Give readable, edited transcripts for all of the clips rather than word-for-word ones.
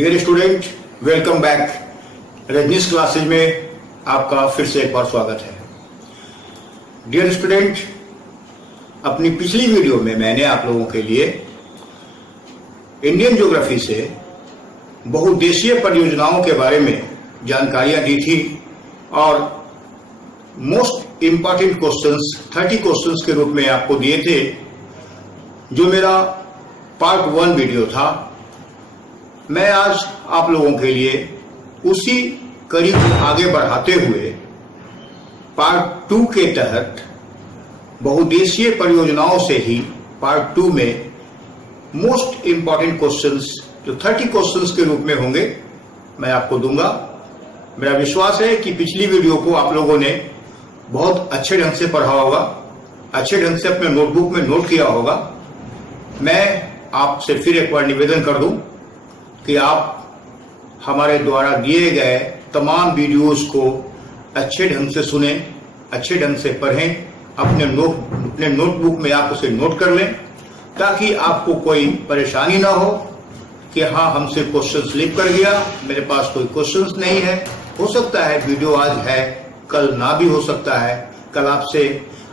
Dear student, welcome back. Rajneesh classes में आपका फिर से एक बार स्वागत है। डियर स्टूडेंट, अपनी पिछली वीडियो में मैंने आप लोगों के लिए इंडियन ज्योग्राफी से बहुउद्देशीय परियोजनाओं के बारे में जानकारियां दी थी और मोस्ट इंपॉर्टेंट क्वेश्चंस 30 क्वेश्चंस के रूप में आपको दिए थे, जो मेरा पार्ट 1 वीडियो था। मैं आज आप लोगों के लिए उसी कड़ी को आगे बढ़ाते हुए पार्ट 2 के तहत बहुउद्देशीय परियोजनाओं से ही पार्ट 2 में मोस्ट इंपॉर्टेंट क्वेश्चंस जो 30 क्वेश्चंस के रूप में होंगे मैं आपको दूंगा। मेरा विश्वास है कि पिछली वीडियो को आप लोगों ने बहुत अच्छे ढंग से पढ़ा होगा, अच्छे ढंग से अपने नोटबुक में नोट किया होगा। मैं आपसे फिर एक बार निवेदन कर दूं कि आप हमारे द्वारा दिए गए तमाम वीडियोस को अच्छे ढंग से सुने, अच्छे ढंग से पढ़ें, अपने नोटबुक में आप उसे नोट कर लें, ताकि आपको कोई परेशानी ना हो कि हाँ हमसे क्वेश्चन स्लिप कर गया, मेरे पास कोई क्वेश्चंस नहीं है। हो सकता है वीडियो आज है, कल ना भी हो सकता है, कल आपसे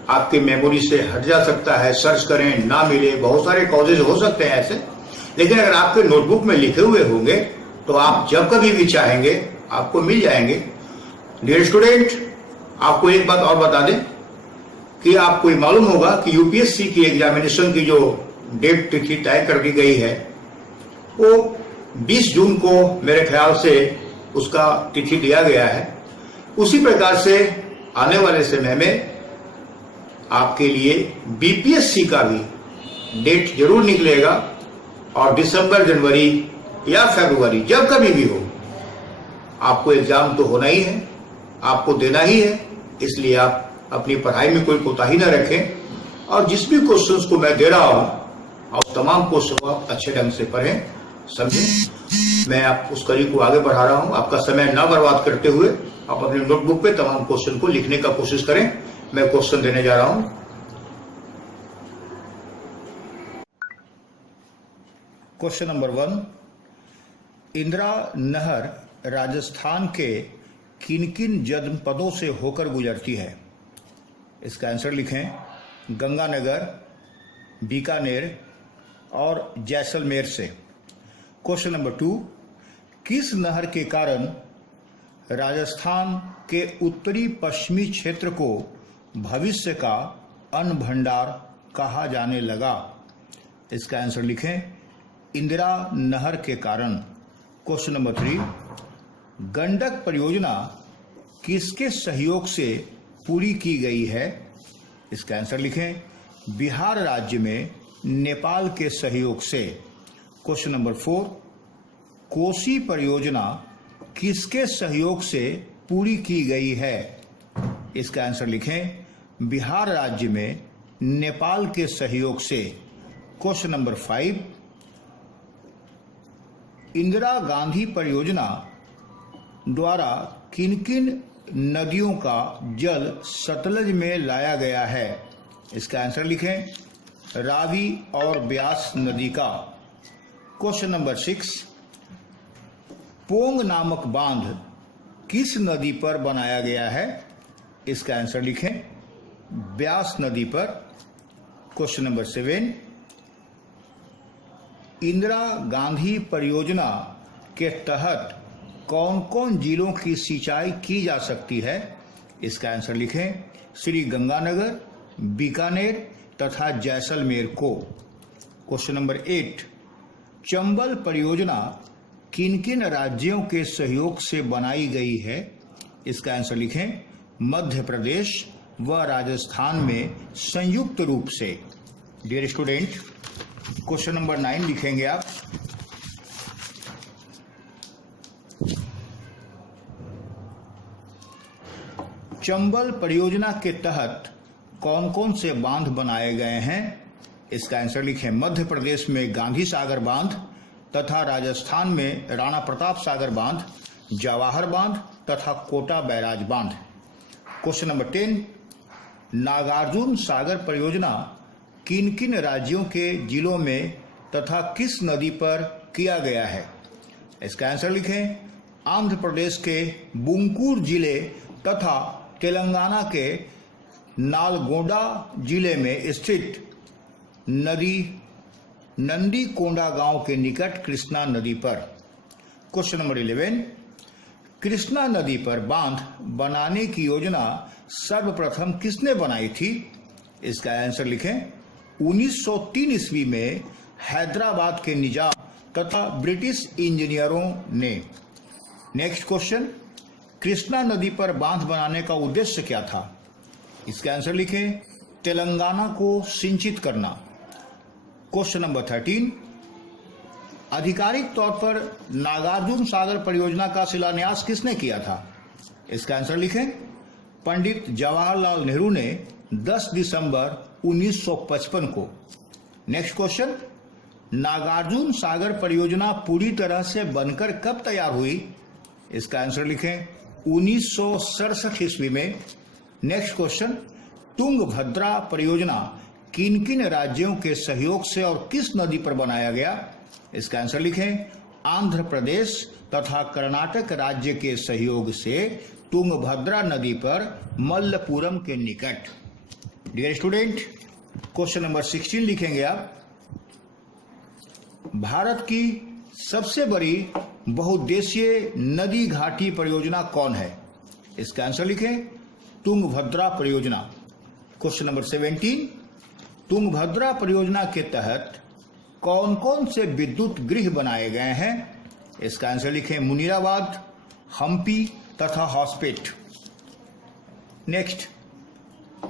आपके मेमोरी से हट जा सकता है, सर्च करें ना मिले, बहुत सारे कॉजेज हो सकते हैं ऐसे। लेकिन अगर आपके नोटबुक में लिखे हुए होंगे तो आप जब कभी भी चाहेंगे आपको मिल जाएंगे। डियर स्टूडेंट, आपको एक बात और बता दें कि आपको मालूम होगा कि यूपीएससी की एग्जामिनेशन की जो डेट तिथि तय कर दी गई है वो 20 जून को मेरे ख्याल से उसका तिथि दिया गया है। उसी प्रकार से आने वाले समय में आपके लिए बीपीएससी का भी डेट जरूर निकलेगा और दिसंबर, जनवरी या फरवरी जब कभी भी हो आपको एग्जाम तो होना ही है, आपको देना ही है। इसलिए आप अपनी पढ़ाई में कोई कोताही न रखें और जिस भी क्वेश्चंस को मैं दे रहा हूं और तमाम क्वेश्चन को आप अच्छे ढंग से पढ़ें, समझें। मैं आप उस कड़ी को आगे बढ़ा रहा हूं। आपका समय ना बर्बाद करते हुए आप अपने नोटबुक पे तमाम क्वेश्चन को लिखने का कोशिश करें। मैं क्वेश्चन देने जा रहा हूं। क्वेश्चन नंबर 1, इंदिरा नहर राजस्थान के किन किन जनपदों से होकर गुजरती है? इसका आंसर लिखें। गंगानगर, बीकानेर और जैसलमेर से। क्वेश्चन नंबर 2, किस नहर के कारण राजस्थान के उत्तरी पश्चिमी क्षेत्र को भविष्य का अन्न भंडार कहा जाने लगा? इसका आंसर लिखें। इंदिरा नहर के कारण। क्वेश्चन नंबर 3, गंडक परियोजना किसके सहयोग से पूरी की गई है? इसका आंसर लिखें। बिहार राज्य में नेपाल के सहयोग से। क्वेश्चन नंबर 4, कोसी परियोजना किसके सहयोग से पूरी की गई है? इसका आंसर लिखें। बिहार राज्य में नेपाल के सहयोग से। क्वेश्चन नंबर 5, इंदिरा गांधी परियोजना द्वारा किन किन नदियों का जल सतलज में लाया गया है? इसका आंसर लिखें। रावी और ब्यास नदी का। क्वेश्चन नंबर 6, पोंग नामक बांध किस नदी पर बनाया गया है? इसका आंसर लिखें। ब्यास नदी पर। क्वेश्चन नंबर 7, इंदिरा गांधी परियोजना के तहत कौन कौन जिलों की सिंचाई की जा सकती है? इसका आंसर लिखें। श्री गंगानगर, बीकानेर तथा जैसलमेर को। क्वेश्चन नंबर 8, चंबल परियोजना किन किन राज्यों के सहयोग से बनाई गई है? इसका आंसर लिखें। मध्य प्रदेश व राजस्थान में संयुक्त रूप से। डियर स्टूडेंट, क्वेश्चन नंबर 9 लिखेंगे आप। चंबल परियोजना के तहत कौन कौन से बांध बनाए गए हैं? इसका आंसर लिखें। मध्य प्रदेश में गांधी सागर बांध तथा राजस्थान में राणा प्रताप सागर बांध, जवाहर बांध तथा कोटा बैराज बांध। क्वेश्चन नंबर 10, नागार्जुन सागर परियोजना किन किन राज्यों के जिलों में तथा किस नदी पर किया गया है? इसका आंसर लिखें। आंध्र प्रदेश के बुंकूर जिले तथा तेलंगाना के नालगोंडा जिले में स्थित नंदीकोंडा गांव के निकट कृष्णा नदी पर। क्वेश्चन नंबर 11, कृष्णा नदी पर बांध बनाने की योजना सर्वप्रथम किसने बनाई थी? इसका आंसर लिखें। 1903 ईस्वी में हैदराबाद के निजाम तथा ब्रिटिश इंजीनियरों ने। नेक्स्ट क्वेश्चन, कृष्णा नदी पर बांध बनाने का उद्देश्य क्या था? इसका आंसर लिखें। तेलंगाना को सिंचित करना। क्वेश्चन नंबर 13, आधिकारिक तौर पर नागार्जुन सागर परियोजना का शिलान्यास किसने किया था? इसका आंसर लिखें। पंडित जवाहरलाल नेहरू ने 10 दिसंबर 1955 को। नेक्स्ट क्वेश्चन, नागार्जुन सागर परियोजना पूरी तरह से बनकर कब तैयार हुई? इसका आंसर लिखें। 1967 ईस्वी में। नेक्स्ट क्वेश्चन, तुंगभद्रा परियोजना किन किन राज्यों के सहयोग से और किस नदी पर बनाया गया? इसका आंसर लिखें। आंध्र प्रदेश तथा कर्नाटक राज्य के सहयोग से तुंगभद्रा नदी पर मल्लपुरम के निकट। डियर स्टूडेंट, क्वेश्चन नंबर 16 लिखेंगे आप। भारत की सबसे बड़ी बहुउद्देशीय नदी घाटी परियोजना कौन है? इसका आंसर लिखें। तुंगभद्रा परियोजना। क्वेश्चन नंबर 17, तुंगभद्रा परियोजना के तहत कौन कौन से विद्युत गृह बनाए गए हैं? इसका आंसर लिखें। मुनीराबाद, हम्पी तथा हॉस्पेट। नेक्स्ट,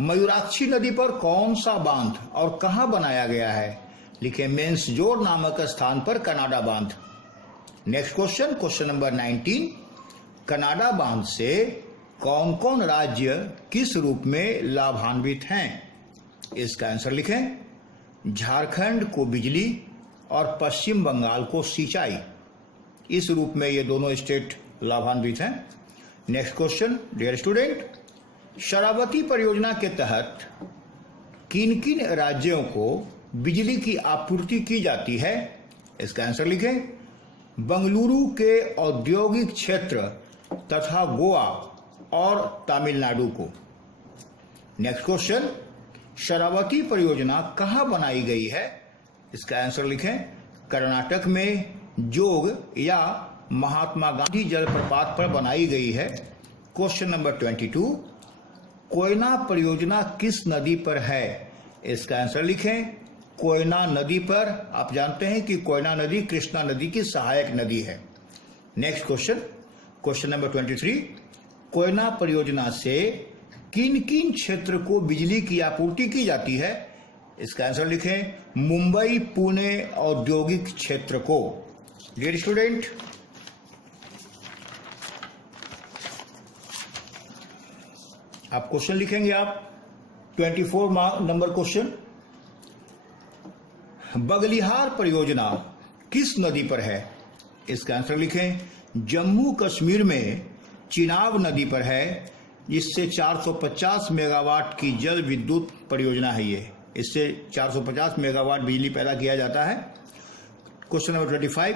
मयूराक्षी नदी पर कौन सा बांध और कहां बनाया गया है? लिखें। मेंसजोर नामक स्थान पर कनाडा बांध। Next question, question number 19, Canada बांध से कौन कौन राज्य किस रूप में लाभान्वित हैं? इसका आंसर लिखें। झारखंड को बिजली और पश्चिम बंगाल को सिंचाई, इस रूप में ये दोनों स्टेट लाभान्वित हैं। Next question, dear student, Sharavati परियोजना के तहत किन किन राज्यों को बिजली की आपूर्ति की जाती है? इसका आंसर लिखें। बंगलुरु के औद्योगिक क्षेत्र तथा गोवा और तमिलनाडु को। नेक्स्ट क्वेश्चन, शरावती परियोजना कहां बनाई गई है? इसका आंसर लिखें। कर्नाटक में जोग या महात्मा गांधी जलप्रपात पर बनाई गई है। क्वेश्चन नंबर 22, कोयना परियोजना किस नदी पर है? इसका आंसर लिखें। कोयना नदी पर। आप जानते हैं कि कोयना नदी कृष्णा नदी की सहायक नदी है। Next question, question number 23, Koyna परियोजना से किन किन क्षेत्र को बिजली की आपूर्ति की जाती है? इसका आंसर लिखें। मुंबई पुणे औद्योगिक क्षेत्र को। डियर स्टूडेंट, आप क्वेश्चन लिखेंगे आप 24 नंबर क्वेश्चन, बगलिहार परियोजना किस नदी पर है? इसका आंसर लिखें। जम्मू कश्मीर में चिनाब नदी पर है, जिससे 450 मेगावाट की जल विद्युत परियोजना है। ये इससे 450 मेगावाट बिजली पैदा किया जाता है। क्वेश्चन नंबर 25,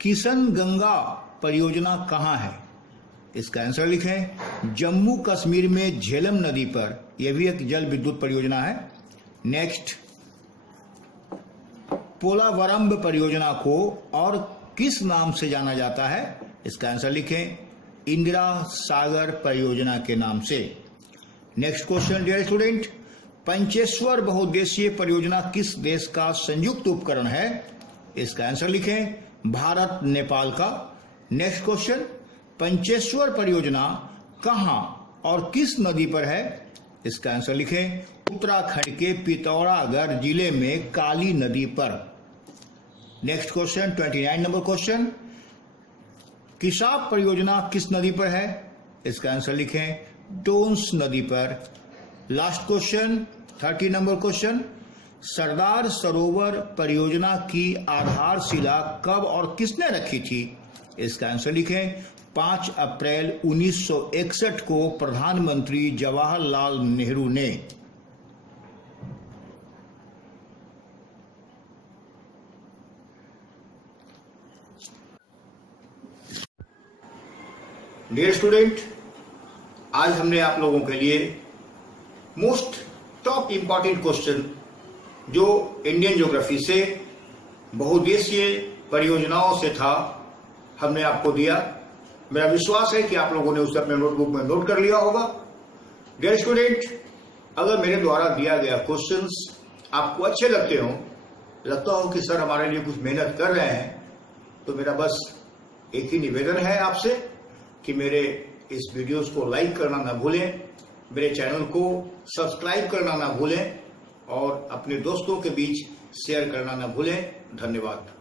किशन गंगा परियोजना कहाँ है? इसका आंसर लिखें। जम्मू कश्मीर में झेलम नदी पर। यह भी एक जल विद्युत परियोजना है। नेक्स्ट, पोलावरंब परियोजना को और किस नाम से जाना जाता है? इसका आंसर लिखें। इंदिरा सागर परियोजना के नाम से। Next question, dear student, Pancheshwar बहुउद्देशीय परियोजना किस देश का संयुक्त उपकरण है? इसका आंसर लिखें। भारत नेपाल का। नेक्स्ट क्वेश्चन, पंचेश्वर परियोजना कहां और किस नदी पर है? इसका आंसर लिखें। उत्तराखंड के पिथौरागढ़ जिले में काली नदी पर। नेक्स्ट क्वेश्चन, 29 नंबर क्वेश्चन, किसाब परियोजना किस नदी पर है? इसका आंसर लिखें। टोन्स नदी पर। Last question, 30 number question, Sardar Sarovar परियोजना की आधारशिला कब और किसने रखी थी? इसका आंसर लिखें। 5 अप्रैल 1961 को प्रधानमंत्री जवाहरलाल नेहरू ने। डियर स्टूडेंट, आज हमने आप लोगों के लिए मोस्ट टॉप इंपॉर्टेंट क्वेश्चन जो इंडियन ज्योग्राफी से बहुउद्देशीय परियोजनाओं से था, हमने आपको दिया। मेरा विश्वास है कि आप लोगों ने उसे अपने नोटबुक में नोट कर लिया होगा। डियर स्टूडेंट, अगर मेरे द्वारा दिया गया क्वेश्चंस आपको अच्छे लगता हो कि सर हमारे लिए कुछ मेहनत कर रहे हैं, तो मेरा बस एक ही निवेदन है आपसे कि मेरे इस वीडियोस को लाइक करना ना भूलें, मेरे चैनल को सब्सक्राइब करना ना भूलें और अपने दोस्तों के बीच शेयर करना ना भूलें। धन्यवाद।